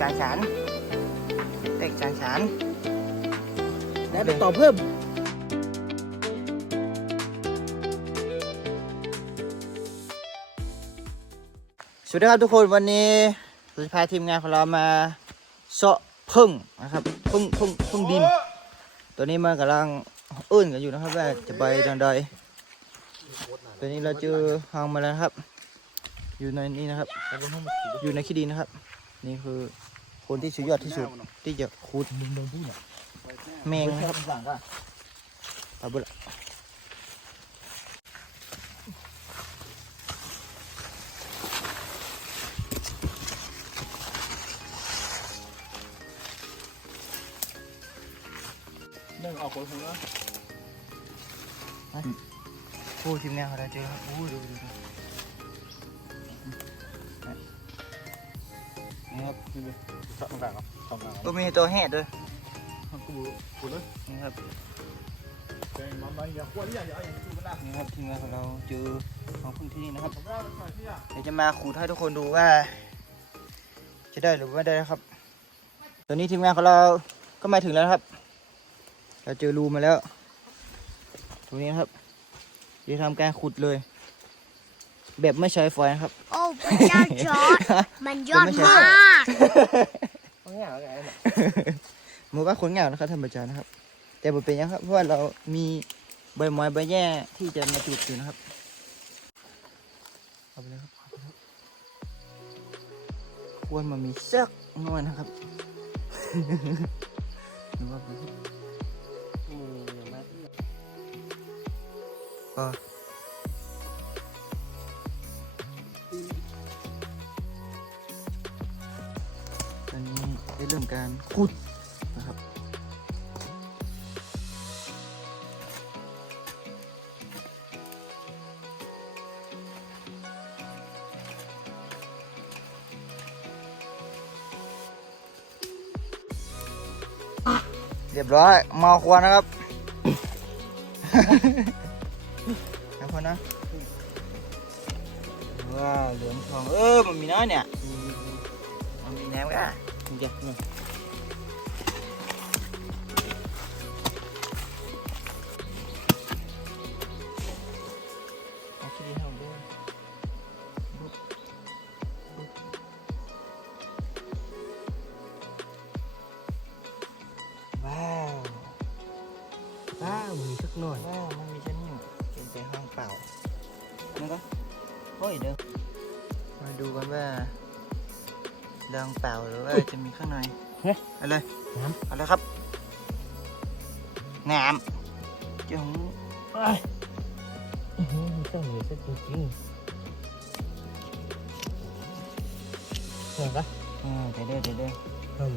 สารสารแตกสารสารแล้วไปต่อเพิ่มสวัสดีครับทุกคนวันนี้เราจะพาทีมงานของเรามาเสาะพึ่งนะครับพึ่งพึ่งพึ่งดิน ตัวนี้มันกำลังเอื้นกันอยู่นะครับว่าจะไปทางใดตัวนี้เราเจอหางมาแล้วนะครับ อยู่ในนี้นะครับ อยู่ในขี้ดินนะครับ นี่คือ คนที่สุดยอดที่สุดที่จะขุดแมงนะครับเอาบุละหนึ่งเอาคนหัวโอ้ทีมงานของเราเจอครับโอ้ดูดูดูนี่ครับ สองกลางครับสองกลางก็มีตัวแห่ด้วยกูกูเลยนี่ครับเป็นมันมันอย่าควรอย่าอย่าอย่าดูมันนะนี่ครับทีมงานของเราเจอของพึ่งที่นี่นะครับผมว่ามันใช่ที่อะเดี๋ยวจะมาขูดให้ทุกคนดูว่า จะได้หรือไม่ได้นะครับ ตอนนี้ทีมงานของเราก็มาถึงแล้วนะครับ เราเจอรูมาแล้ว ตรงนี้นะครับจะทำการขุดเลย แบบไม่ใช้ไฟนะครับ โอ้พระเจ้าจอร์ดมันยอดมากเขาเนี่ยอะไรเนี่ยหมู่บ้านคนเหงานะครับท่านประจารย์นะครับ แต่บ่เป็นหยังครับ เพราะว่าเรามีใบไม้ใบแย่ที่จะมาติดอยู่นะครับเอาไปเลยครับเอาไปเลยครับควรมามีเสือกนวลนะครับหรือว่า ได้เริ่มการขุดนะครับเรียบร้อยมาควรนะครับนะพอนะว้าวเหลืองทองเออมันมีน้อยเนี่ยมันมีแนวอะมึงจะเนี่ยเอาที่ดีให้ผมกหน่ อยว้าวมันมีเช่นนี้เป็นแต่ห้องเปล่านั่นก็โอ้ยเด้อมาดูกันว่าดังเปล่าหรือว่าจะมีข้างในเอาเลยน้เอาเลยครับแหนมเจ้าหูำไปอือหือต้องเหนื่อยสักจริงๆเหนื่อยปะอ่าเดี๋ยวเดี๋ยวเดี๋ยวเดี๋ยวอืม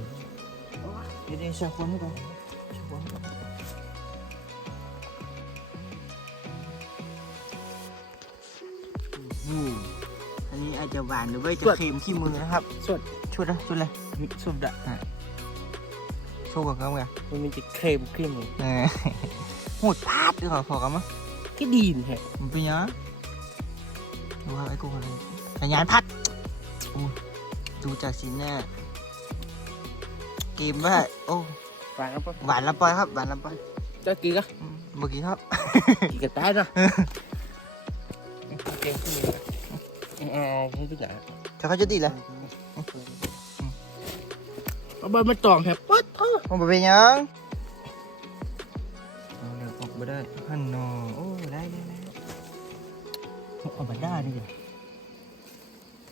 เดี๋ยวเดี๋ยวใส่ควันให้ก่อนใส่ควันให้ก่อน อันนี้อาจจะหวานหรือว่าจะเค็มขี้มือนะครับสดชุดนะชุดเลยมิกสุดอะโชว์กับเขาไงมันมีจะเค็มขึ้นเลยเออหูดพาดดีกว่าพอกันมั้งก็ดีนแฮะมันเป็นยังดูว่าไอ้กูอะไรสัญญาณพัดอู้ดูจากสีหน้าเกมว่าโอ้ฟังครับหวานละปอยครับหวานละปอยเจ้ากีก็อืมเมื่อกี้ครับกีกระต่ายเนาะเก่งขึ้นเลย อ๋อพูดถึงไหนถ้าเขาจะดีเลยเอาใบมาตองแฮะปั๊ดเถอะมันเป็นยังเอาเลยออกมาได้ฮันโนโอ้ได้ได้ได้เอามาได้ดิ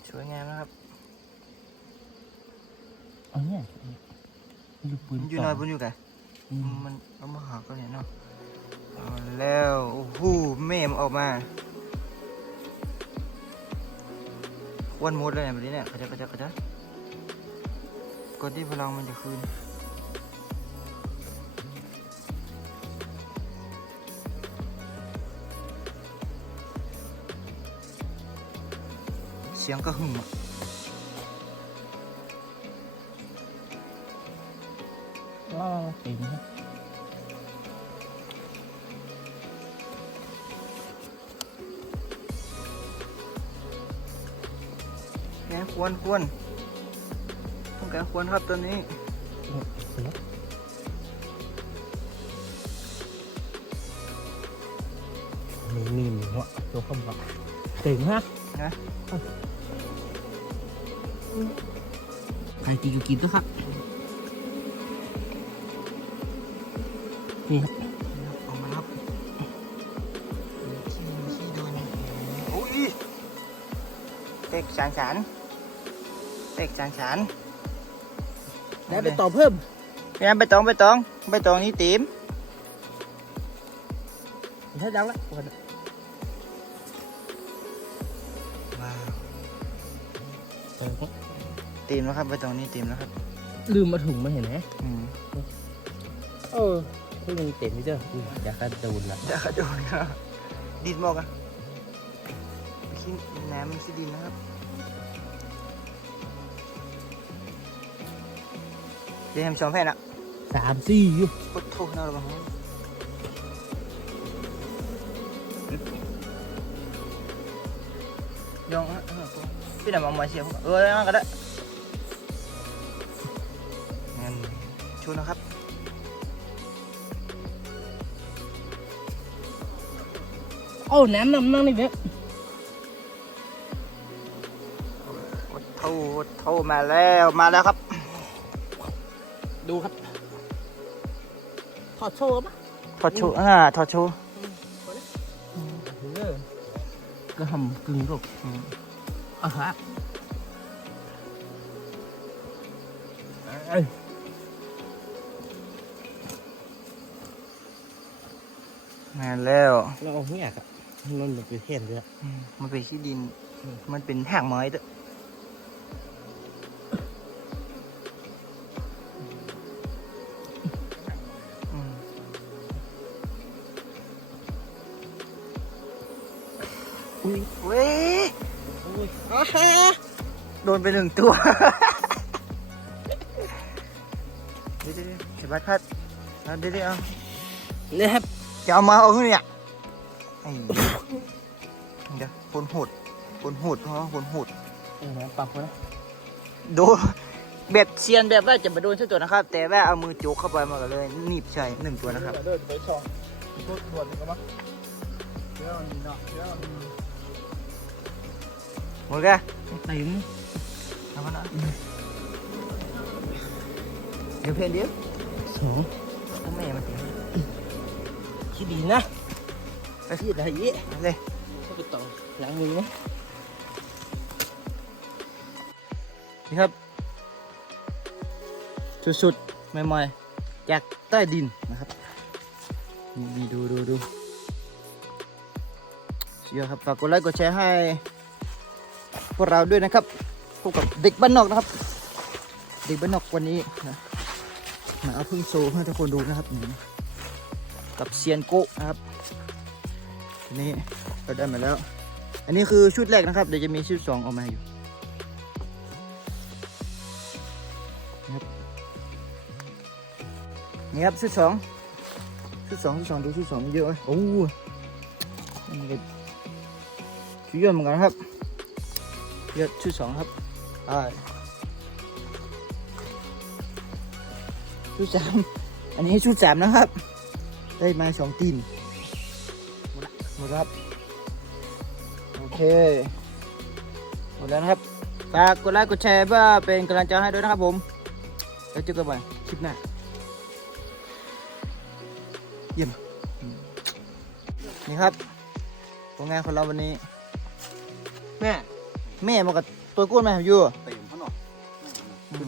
สวยงามนะครับเอาเนี่ยลูกปืนอยู่น้อยบนอยู่ไงมันเอามาหาก็เห็นเนาะเอาแล้วโอ้โหแม่มันออกมา ควนมดเลยแบบนี้เนี่ยกระจายกระจายกระจายก่อนที่พลังมันจะคืนเสียงก็หึ่มอะว้า ควรควรำการควรครับตัวนี้มีมีหมูอะตัวคำบอกเจ๋งฮะนะใครกินก็กินตัวครับ นี่ครับออกมาครับขี้ขี้โดนโอ้ยเต็กสารสาร เต็กสารสารแล้วไปต่อเพิ่มพี่น้ำไปตองไปตองไปตองนี่ติ๋มถ้าดังละว้าวเออติ๋มแล้วครับไปตองนี่ติ๋มแล้วครับ ลืมมาถุงมาเห็นไหมอืมเออที่มันเต็มไม่เจออุ้ยอยากกระโดนละจะกระโดดครับดินบอกอะขี้น้ำมันสิดินนะครับ เดี๋ยวทำสองแผ่นอะสามสี่อยู่กดโทษนะระวังนะยองฮะพี่หน่ะมองมาเชียร์ผมเออนั่นก็ได้งั้นชูนะครับโอ้น้ำน้ำนั่งนี่เว้ยกดโทษโทษมาแล้วมาแล้วครับ ดูครับ ถอดโชว์ปะถอดชูอ่าถอดชูเออก็ทำกึ่งลูกอะฮะเอ้ยมาแล้วเราเอาเนี่ยกับมันแบบเป็นเห็นเลยอะอืมมันเป็นขี้ดิน มันเป็นแหกไม้ด้วย อุ้ยเว้ยอุ้ยอ๋อฮะโดนไปหนึ่งตัวเดี๋ยวเดี๋ยวเดี๋ยวเฉบัดพัดเอาเดี๋ยวเดี๋ยวเอาเนี่ยครับจะเอามาเอาขึ้นเนี่ยไอ้เดี๋ยวปนหดปนหดเพราะว่าปนหด เออน้ำปลาคนนะโดนแบบเชียนแบบว่าจะมาโดนสักตัวนะครับ แต่ว่าเอามือโจกเข้าไปมาก็เลยหนีบใช่หนึ่งตัวนะครับ เดินไปช่องตัวด่วนกันมั้งเดี๋ยวนี่เนาะเดี๋ยวห มดแกเต็มเอามาหน่อยเดี๋ยวเพลงเดียวสองทำแม่มันคิดดีนะไปคิดอะไรเยอะเลยเข้าไปต่อล้างมือไหมนี่ครับ สุดๆใหม่ๆจากใต้ดินนะครับนี่ดูดูดูสุดยอดครับ ฝากกดไลค์กดแชร์ให้พ วกเราด้วยนะครับพบกับเด็กบ้านนอกนะครับ เด็กบ้านนอกวันนี้นะมาเอาพึ่งโซให้ทุกคนดูนะครับนี่กับเซียนโกะนะครับทีนี้เราได้มาแล้ว อันนี้คือชุดแรกนะครับ เดี๋ยวจะมีชุดสองออกมาอยู่นะครับนี่ครับชุดสองชุดสองชุดสองดูชุดสองเยอะเลยโอ้โหนี่ก็ชุดเยอะเหมือนกันะครับ ยอะชุดสองครับอ่าชุดสามอันนี้ชุดสามนะครับ ได้มาสองตีนหมดละหมดแล้วครับ โอเค หมดแล้วนะครับ ฝากกดไลค์กดแชร์เพื่อเป็นกำลังใจให้ด้วยนะครับผม แล้วเจอกันใหม่คลิปหน้า เยี่ยมอืมนี่ครับผลงานของเราวันนี้ แม่ แม่มากับตัวก้นมาอยู่เต็มเขาหน่อยอืม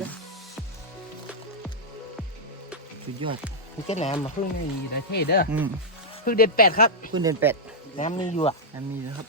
สุดยอดคือแค่น้ำมาเพิ่งในประเทศเด้ออืมเพิ่งเดือนแปดครับคุณเดือนแปดน้ำมีอยู่อะอันนี้นะครับ